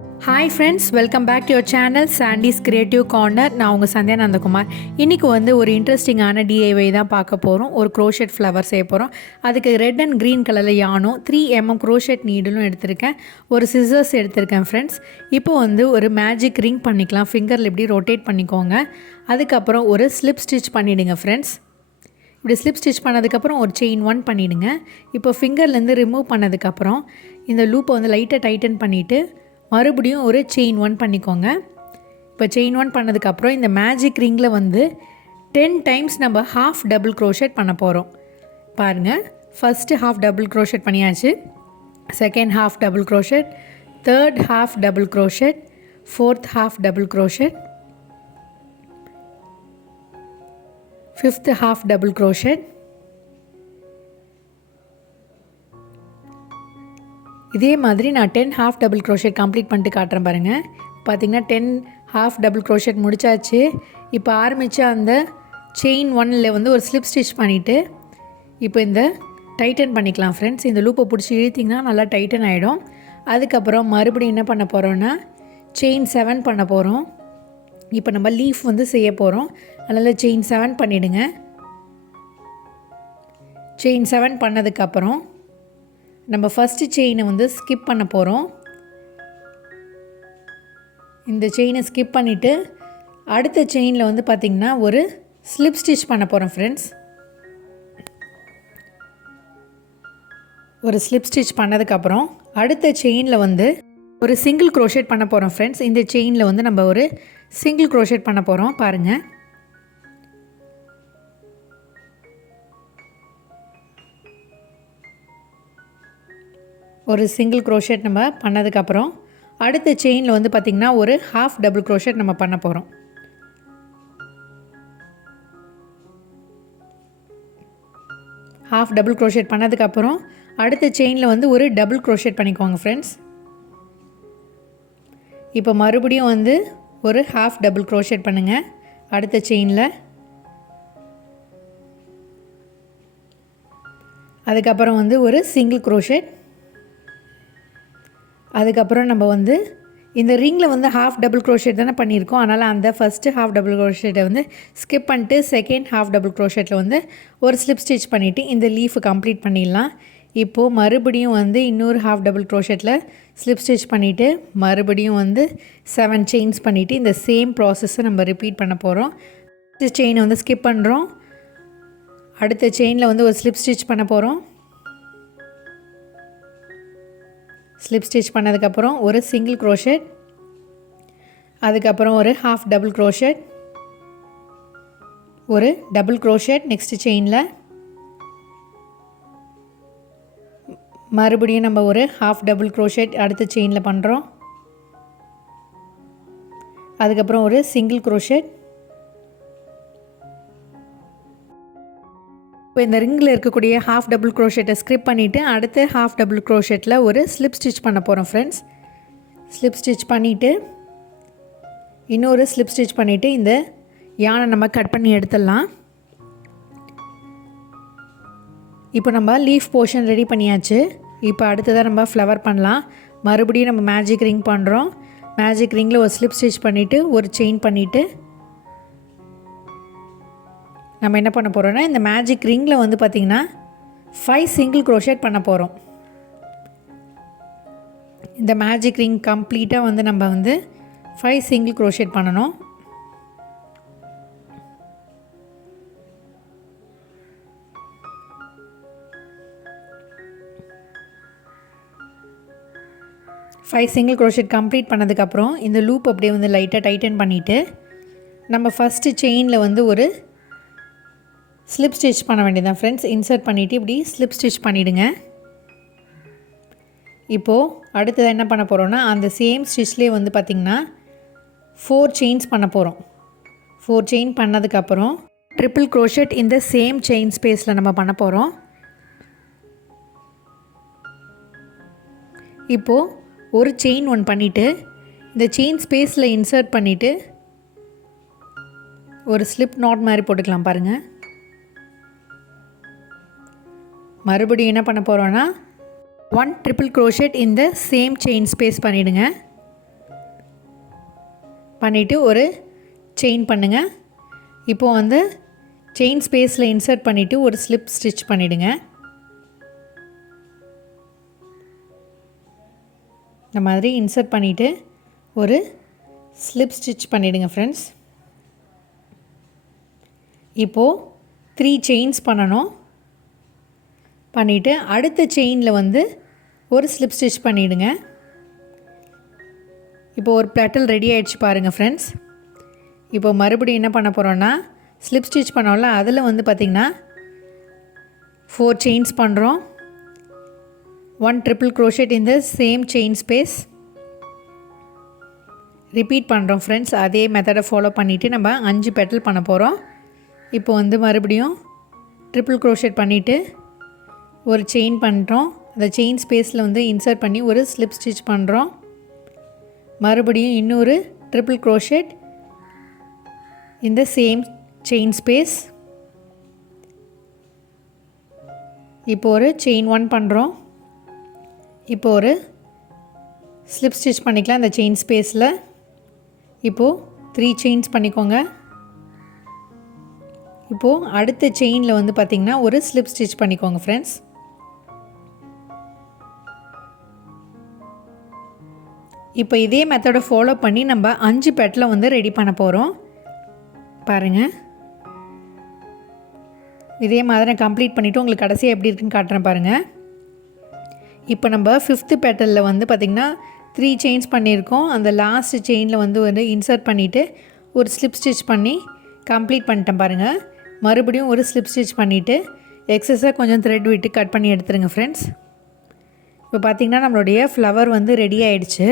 Hi friends, welcome back to your channel Sandy's creative corner. நான் உங்கள் சந்தியா நந்தகுமார். இன்றைக்கி ஒரு இன்ட்ரெஸ்டிங்கான டிஐவை தான் பார்க்க போகிறோம். ஒரு க்ரோஷெட் ஃப்ளவர் செய்ய போகிறோம். அதுக்கு ரெட் அண்ட் க்ரீன் கலரில் யானும் 3mm க்ரோஷெட் நீடலும் எடுத்திருக்கேன். ஒரு சிசர்ஸ் எடுத்திருக்கேன் ஃப்ரெண்ட்ஸ். இப்போ ஒரு மேஜிக் ரிங் பண்ணிக்கலாம். ஃபிங்கரில் இப்படி ரொட்டேட் பண்ணிக்கோங்க. அதுக்கப்புறம் ஒரு ஸ்லிப் ஸ்டிச் பண்ணிவிடுங்க ஃப்ரெண்ட்ஸ். இப்படி ஸ்லிப் ஸ்டிச் பண்ணதுக்கப்புறம் ஒரு செயின் 1 பண்ணிவிடுங்க. இப்போ ஃபிங்கர்லேருந்து ரிமூவ் பண்ணதுக்கப்புறம் இந்த லூப்பை லைட்டாக டைட்டன் பண்ணிவிட்டு மறுபடியும் ஒரு செயின் 1 பண்ணிக்கோங்க. இப்போ செயின் 1 பண்ணதுக்கப்புறம் இந்த மேஜிக் ரிங்கில் 10 டைம்ஸ் நம்ம ஹாஃப் டபுள் க்ரோஷெட் பண்ண போகிறோம். பாருங்கள், ஃபஸ்ட்டு ஹாஃப் டபுள் க்ரோஷெட் பண்ணியாச்சு, second half double crochet, third half double crochet, fourth half double crochet, fifth half double crochet. இதே மாதிரி நான் 10 ஹாஃப் டபுள் க்ரோஷெட் கம்ப்ளீட் பண்ணிட்டு காட்டுறேன் பாருங்கள். பார்த்திங்கன்னா 10 ஹாஃப் டபுள் க்ரோஷெட் முடிச்சாச்சு. இப்போ ஆரம்பித்த அந்த செயின் 1ல் ஒரு ஸ்லிப் ஸ்டிச் பண்ணிவிட்டு இப்போ இந்த டைட்டன் பண்ணிக்கலாம் ஃப்ரெண்ட்ஸ். இந்த லூப்பை பிடிச்சி இழுத்திங்கன்னா நல்லா டைட்டன் ஆகிடும். அதுக்கப்புறம் மறுபடியும் என்ன பண்ண போகிறோன்னா செயின் 7 பண்ண போகிறோம். இப்போ நம்ம லீஃப் செய்ய போகிறோம். அதனால் செயின் 7 பண்ணிவிடுங்க. செயின் 7 பண்ணதுக்கப்புறம் நம்ம ஃபஸ்ட்டு செயினை ஸ்கிப் பண்ண போகிறோம். இந்த செயினை ஸ்கிப் பண்ணிவிட்டு அடுத்த செயினில் பார்த்திங்கன்னா ஒரு ஸ்லிப் ஸ்டிச் பண்ண போகிறோம் ஃப்ரெண்ட்ஸ். ஒரு ஸ்லிப் ஸ்டிச் பண்ணதுக்கப்புறம் அடுத்த செயினில் ஒரு சிங்கிள் க்ரோஷெட் பண்ண போகிறோம் ஃப்ரெண்ட்ஸ். இந்த செயினில் நம்ம ஒரு சிங்கிள் க்ரோஷெட் பண்ண போகிறோம். பாருங்கள், ஒரு சிங்கிள் க்ரோஷெட் நம்ம பண்ணதுக்கப்புறம் அடுத்த செயினில் பார்த்திங்கன்னா ஒரு ஹாஃப் டபுள் க்ரோஷெட் நம்ம பண்ண போகிறோம். ஹாஃப் டபுள் க்ரோஷெட் பண்ணதுக்கப்புறம் அடுத்த செயினில் ஒரு டபுள் க்ரோஷெட் பண்ணிக்கோங்க ஃப்ரெண்ட்ஸ். இப்போ மறுபடியும் ஒரு ஹாஃப் டபுள் க்ரோஷெட் பண்ணுங்கள் அடுத்த செயினில். அதுக்கப்புறம் ஒரு சிங்கிள் க்ரோஷெட். அதுக்கப்புறம் நம்ம இந்த ரிங்கில் ஹாஃப் டபுள் க்ரோஷெட் தானே பண்ணியிருக்கோம். அதனால் அந்த ஃபஸ்ட்டு ஹாஃப் டபுள் க்ரோஷெட்டை ஸ்கிப் பண்ணிட்டு செகண்ட் ஹாஃப் டபுள் க்ரோஷெட்டில் ஒரு ஸ்லிப் ஸ்டிச் பண்ணிவிட்டு இந்த லீஃபை கம்ப்ளீட் பண்ணிடலாம். இப்போது மறுபடியும் இன்னொரு ஹாஃப் டபுள் க்ரோஷெட்டில் ஸ்லிப் ஸ்டிச் பண்ணிவிட்டு மறுபடியும் 7 செயின்ஸ் பண்ணிவிட்டு இந்த சேம் ப்ராசஸை நம்ம ரிப்பீட் பண்ண போகிறோம். செயினை ஸ்கிப் பண்ணுறோம். அடுத்த செயினில் ஒரு ஸ்லிப் ஸ்டிச் பண்ண போகிறோம். ஸ்லிப் ஸ்டிச் பண்ணதுக்கப்புறம் ஒரு சிங்கிள் க்ரோஷெட், அதுக்கப்புறம் ஒரு ஹாஃப் டபுள் க்ரோஷெட், ஒரு டபுள் க்ரோஷெட் நெக்ஸ்ட்டு செயினில், மறுபடியும் நம்ம ஒரு ஹாஃப் டபுள் க்ரோஷெட் அடுத்த செயினில் பண்ணுறோம். அதுக்கப்புறம் ஒரு சிங்கிள் க்ரோஷெட். இப்போ இந்த ரிங்கில் இருக்கக்கூடிய ஹாஃப் டபுள் க்ரோஷெட்டை ஸ்கிப் பண்ணிவிட்டு அடுத்த ஹாஃப் டபுள் க்ரோஷெட்டில் ஒரு ஸ்லிப் ஸ்டிச் பண்ண போகிறோம் ஃப்ரெண்ட்ஸ். ஸ்லிப் ஸ்டிச் பண்ணிவிட்டு இன்னொரு ஸ்லிப் ஸ்டிச் பண்ணிவிட்டு இந்த யானை நம்ம கட் பண்ணி எடுத்துடலாம். இப்போ நம்ம லீஃப் போர்ஷன் ரெடி பண்ணியாச்சு. இப்போ அடுத்ததாக நம்ம ஃப்ளவர் பண்ணலாம். மறுபடியும் நம்ம மேஜிக் ரிங் பண்ணுறோம். மேஜிக் ரிங்கில் ஒரு ஸ்லிப் ஸ்டிச் பண்ணிவிட்டு ஒரு செயின் பண்ணிவிட்டு நம்ம என்ன பண்ண போகிறோன்னா இந்த மேஜிக் ரிங்கில் பார்த்திங்கன்னா 5 சிங்கிள் க்ரோஷெட் பண்ண போகிறோம். இந்த மேஜிக் ரிங் கம்ப்ளீட்டாக நம்ம 5 சிங்கிள் க்ரோஷெட் பண்ணணும். ஃபைவ் சிங்கிள் க்ரோஷெட் கம்ப்ளீட் பண்ணதுக்கப்புறம் இந்த லூப் அப்படியே லைட்டாக டைட்டன் பண்ணிவிட்டு நம்ம ஃபஸ்ட்டு செயினில் ஒரு ஸ்லிப் ஸ்டிச் பண்ண வேண்டியதான் ஃப்ரெண்ட்ஸ். இன்சர்ட் பண்ணிவிட்டு இப்படி ஸ்லிப் ஸ்டிச் பண்ணிவிடுங்க. இப்போது அடுத்தது என்ன பண்ண போகிறோன்னா அந்த சேம் ஸ்டிச்லேயே பார்த்திங்கன்னா 4 செயின்ஸ் பண்ண போகிறோம். 4 செயின் பண்ணதுக்கப்புறம் ட்ரிபிள் க்ரோஷெட் இந்த சேம் செயின் ஸ்பேஸில் நம்ம பண்ண போகிறோம். இப்போது ஒரு செயின் 1 பண்ணிவிட்டு இந்த செயின் ஸ்பேஸில் இன்சர்ட் பண்ணிவிட்டு ஒரு ஸ்லிப் நாட் மாதிரி போட்டுக்கலாம் பாருங்கள். மறுபடியும் என்ன பண்ண போகிறோன்னா 1 ட்ரிபிள் க்ரோஷெட் இந்த சேம் செயின் ஸ்பேஸ் பண்ணிவிடுங்க. பண்ணிவிட்டு ஒரு செயின் பண்ணுங்கள். இப்போது வந்து செயின் ஸ்பேஸில் இன்சர்ட் பண்ணிவிட்டு ஒரு ஸ்லிப் ஸ்டிச் பண்ணிவிடுங்க. இந்த மாதிரி இன்சர்ட் பண்ணிவிட்டு ஒரு ஸ்லிப் ஸ்டிச் பண்ணிவிடுங்க ஃப்ரெண்ட்ஸ். இப்போது 3 செயின்ஸ் பண்ணணும். பண்ணிவிட்டு அடுத்த செயினில் வந்து ஒரு ஸ்லிப் ஸ்டிச் பண்ணிவிடுங்க. இப்போ ஒரு பெட்டல் ரெடி ஆகிடுச்சு பாருங்கள் ஃப்ரெண்ட்ஸ். இப்போ மறுபடியும் என்ன பண்ண போகிறோன்னா, ஸ்லிப் ஸ்டிச் பண்ணோம்ல அதில் வந்து பார்த்திங்கன்னா 4 செயின்ஸ் பண்ணுறோம். 1 triple crochet in the same chain space. Repeat பண்ணுறோம் ஃப்ரெண்ட்ஸ். அதே மெத்தடை ஃபாலோ பண்ணிவிட்டு நம்ம 5 பெட்டல் பண்ண போகிறோம். இப்போ வந்து மறுபடியும் ட்ரிபிள் க்ரோஷெட் பண்ணிவிட்டு ஒரு செயின் பண்ணுறோம். அந்த செயின் ஸ்பேஸில் வந்து இன்சர்ட் பண்ணி ஒரு ஸ்லிப் ஸ்டிச் பண்ணுறோம். மறுபடியும் இன்னொரு ட்ரிபிள் க்ரோஷெட் இந்த சேம் செயின் ஸ்பேஸ். இப்போ ஒரு செயின் 1 பண்ணுறோம். இப்போ ஒரு ஸ்லிப் ஸ்டிச் பண்ணிக்கலாம் இந்த செயின் ஸ்பேஸில். இப்போது 3 செயின்ஸ் பண்ணிக்கோங்க. இப்போது அடுத்த செயினில் வந்து பார்த்திங்கன்னா ஒரு ஸ்லிப் ஸ்டிச் பண்ணிக்கோங்க ஃப்ரெண்ட்ஸ். இப்போ இதே மெத்தடை ஃபாலோ பண்ணி நம்ம 5 பெட்டலை வந்து ரெடி பண்ண போகிறோம். பாருங்கள், இதே மாதிரி நான் கம்ப்ளீட் பண்ணிவிட்டு உங்களுக்கு கடைசியாக எப்படி இருக்குன்னு காட்டுறேன் பாருங்கள். இப்போ நம்ம 5th பெட்டலில் வந்து பார்த்திங்கன்னா 3 செயின்ஸ் பண்ணியிருக்கோம். அந்த லாஸ்ட் செயினில் வந்து இன்சர்ட் பண்ணிவிட்டு ஒரு ஸ்லிப் ஸ்டிச் பண்ணி கம்ப்ளீட் பண்ணிட்டேன் பாருங்கள். மறுபடியும் ஒரு ஸ்லிப் ஸ்டிச் பண்ணிவிட்டு எக்ஸஸாக கொஞ்சம் த்ரெட் விட்டு கட் பண்ணி எடுத்துருங்க ஃப்ரெண்ட்ஸ். இப்போ பார்த்திங்கன்னா நம்மளுடைய ஃப்ளவர் வந்து ரெடி ஆகிடுச்சு.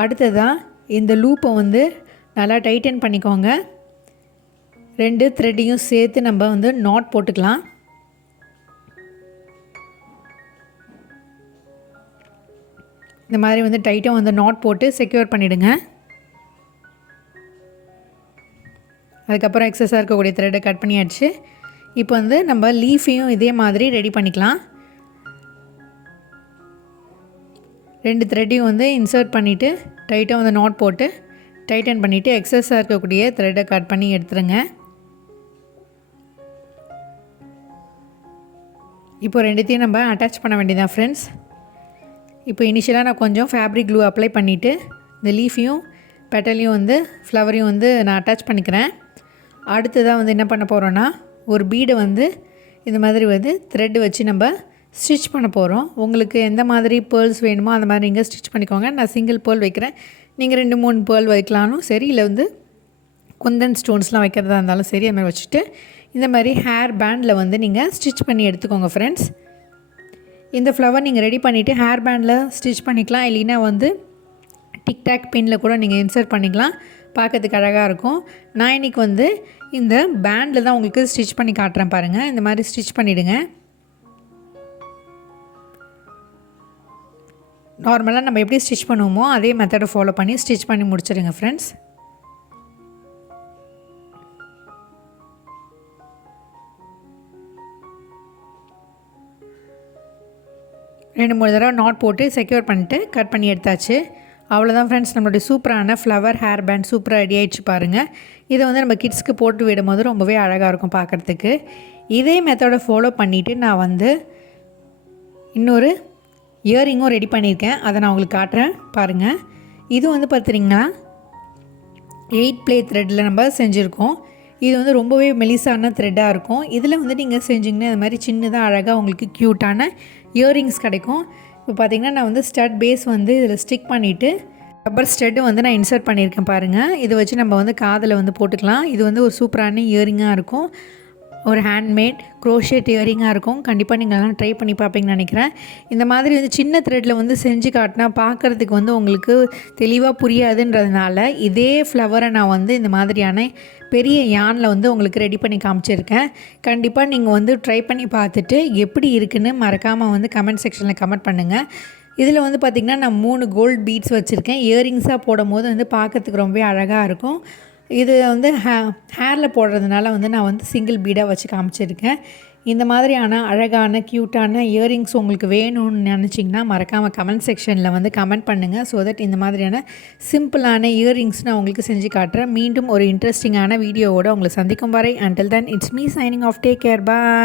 அடுத்ததாக இந்த லூப்பை வந்து நல்லா டைட்டன் பண்ணிக்கோங்க. 2 த்ரெட்டையும் சேர்த்து நம்ம வந்து நாட் போட்டுக்கலாம். இந்த மாதிரி வந்து டைட்டாக வந்து நாட் போட்டு செக்யூர் பண்ணிவிடுங்க. அதுக்கப்புறம் எக்ஸஸாக இருக்கக்கூடிய த்ரெட்டை கட் பண்ணியாச்சு. இப்போ வந்து நம்ம லீஃபையும் இதே மாதிரி ரெடி பண்ணிக்கலாம். 2 த்ரெட்டையும் வந்து இன்சர்ட் பண்ணிவிட்டு டைட்டாக வந்து நாட் போட்டு டைட்டன் பண்ணிவிட்டு எக்ஸஸாக இருக்கக்கூடிய த்ரெட்டை கட் பண்ணி எடுத்துருங்க. இப்போ 2த்தையும் நம்ம அட்டாச் பண்ண வேண்டியதான் ஃப்ரெண்ட்ஸ். இப்போ இனிஷியலாக நான் கொஞ்சம் ஃபேப்ரிக் க்ளூ அப்ளை பண்ணிவிட்டு இந்த லீஃபையும் பெட்டலையும் வந்து ஃப்ளவரையும் வந்து நான் அட்டாச் பண்ணிக்கிறேன். அடுத்ததாக வந்து என்ன பண்ண போகிறோன்னா, ஒரு பீடை வந்து இந்த மாதிரி வந்து த்ரெட் வச்சு நம்ம ஸ்டிச் பண்ண போகிறோம். உங்களுக்கு எந்த மாதிரி பேர்ல்ஸ் வேணுமோ அந்த மாதிரி நீங்கள் ஸ்டிச் பண்ணிக்கோங்க. நான் சிங்கிள் பேர்ல் வைக்கிறேன். நீங்கள் 2-3 பேர்ல் வைக்கலாலும் சரி, இல்லை வந்து குந்தன் ஸ்டோன்ஸ்லாம் வைக்கிறதா இருந்தாலும் சரி, அது மாதிரி வச்சுட்டு இந்த மாதிரி ஹேர் பேண்டில் வந்து நீங்கள் ஸ்டிச் பண்ணி எடுத்துக்கோங்க ஃப்ரெண்ட்ஸ். இந்த ஃப்ளவர் நீங்கள் ரெடி பண்ணிவிட்டு ஹேர் பேண்டில் ஸ்டிச் பண்ணிக்கலாம். இல்லைன்னா வந்து டிக்டாக் பின்னில் கூட நீங்கள் இன்சர்ட் பண்ணிக்கலாம். பார்க்கறதுக்கு அழகாக இருக்கும். நான் இன்றைக்கி வந்து இந்த பேண்டில் தான் உங்களுக்கு ஸ்டிச் பண்ணி காட்டுறேன் பாருங்கள். இந்த மாதிரி ஸ்டிச் பண்ணிவிடுங்க. நார்மலாக நம்ம எப்படி ஸ்டிச் பண்ணுவோமோ அதே மெத்தடை ஃபாலோ பண்ணி ஸ்டிச் பண்ணி முடிச்சிடுங்க ஃப்ரெண்ட்ஸ். ரெண்டு மூணு தடவை நாட் போட்டு செக்யூர் பண்ணிட்டு கட் பண்ணி எடுத்தாச்சு. அவ்வளோதான் ஃப்ரெண்ட்ஸ், நம்மளுடைய சூப்பரான ஃப்ளவர் ஹேர் பேண்ட் சூப்பராக ரெடி ஆகிடுச்சு பாருங்கள். இதை வந்து நம்ம கிட்ஸ்க்கு போட்டு விடும்போது ரொம்பவே அழகாக இருக்கும் பார்க்குறதுக்கு. இதே மெத்தடை ஃபாலோ பண்ணிவிட்டு நான் வந்து இன்னொரு இயரிங்கும் ரெடி பண்ணியிருக்கேன். அதை நான் உங்களுக்கு காட்டுறேன் பாருங்கள். இது வந்து பார்த்திங்கன்னா 8 ப்ளே த்ரெட்டில் நம்ம செஞ்சுருக்கோம். இது வந்து ரொம்பவே மெலிசான த்ரெட்டாக இருக்கும். இதில் வந்து நீங்கள் செஞ்சிங்கன்னா இந்த மாதிரி சின்னதாக அழகாக உங்களுக்கு க்யூட்டான இயரிங்ஸ் கிடைக்கும். இப்போ பார்த்திங்கன்னா நான் வந்து ஸ்டட் பேஸ் வந்து இதில் ஸ்டிக் பண்ணிவிட்டு ரப்பர் ஸ்டட்டும் வந்து நான் இன்சர்ட் பண்ணியிருக்கேன் பாருங்கள். இதை வச்சு நம்ம வந்து காதில் வந்து போட்டுக்கலாம். இது வந்து ஒரு சூப்பரான இயரிங்காக இருக்கும். ஒரு ஹேண்ட்மேட் க்ரோஷெட் இயரிங்காக இருக்கும். கண்டிப்பாக நீங்கள் எல்லாம் ட்ரை பண்ணி பார்ப்பீங்கன்னு நினைக்கிறேன். இந்த மாதிரி வந்து சின்ன த்ரெட்டில் வந்து செஞ்சு காட்டினா பார்க்குறதுக்கு வந்து உங்களுக்கு தெளிவாக புரியாதுன்றதுனால இதே ஃப்ளவரை நான் வந்து இந்த மாதிரியான பெரிய யானில் வந்து உங்களுக்கு ரெடி பண்ணி காமிச்சிருக்கேன். கண்டிப்பாக நீங்கள் வந்து ட்ரை பண்ணி பார்த்துட்டு எப்படி இருக்குன்னு மறக்காமல் வந்து கமெண்ட் செக்ஷனில் கமெண்ட் பண்ணுங்கள். இதில் வந்து பார்த்திங்கன்னா நான் 3 கோல்டு பீட்ஸ் வச்சுருக்கேன். இயரிங்ஸாக போடும் போது வந்து பார்க்கறதுக்கு ரொம்பவே அழகாக இருக்கும். இது வந்து ஹேரில் போடுறதுனால வந்து நான் வந்து சிங்கிள் பீடாக வச்சு காமிச்சிருக்கேன். இந்த மாதிரியான அழகான க்யூட்டான இயரிங்ஸ் உங்களுக்கு வேணும்னு நினச்சிங்கன்னா மறக்காமல் கமெண்ட் செக்ஷனில் வந்து கமெண்ட் பண்ணுங்கள். ஸோ தட் இந்த மாதிரியான சிம்பிளான இயரிங்ஸ் நான் உங்களுக்கு செஞ்சு காட்டுறேன். மீண்டும் ஒரு இன்ட்ரெஸ்டிங்கான வீடியோவோட உங்களை சந்திக்கும் வரை until then it's me signing off. Take care. Bye.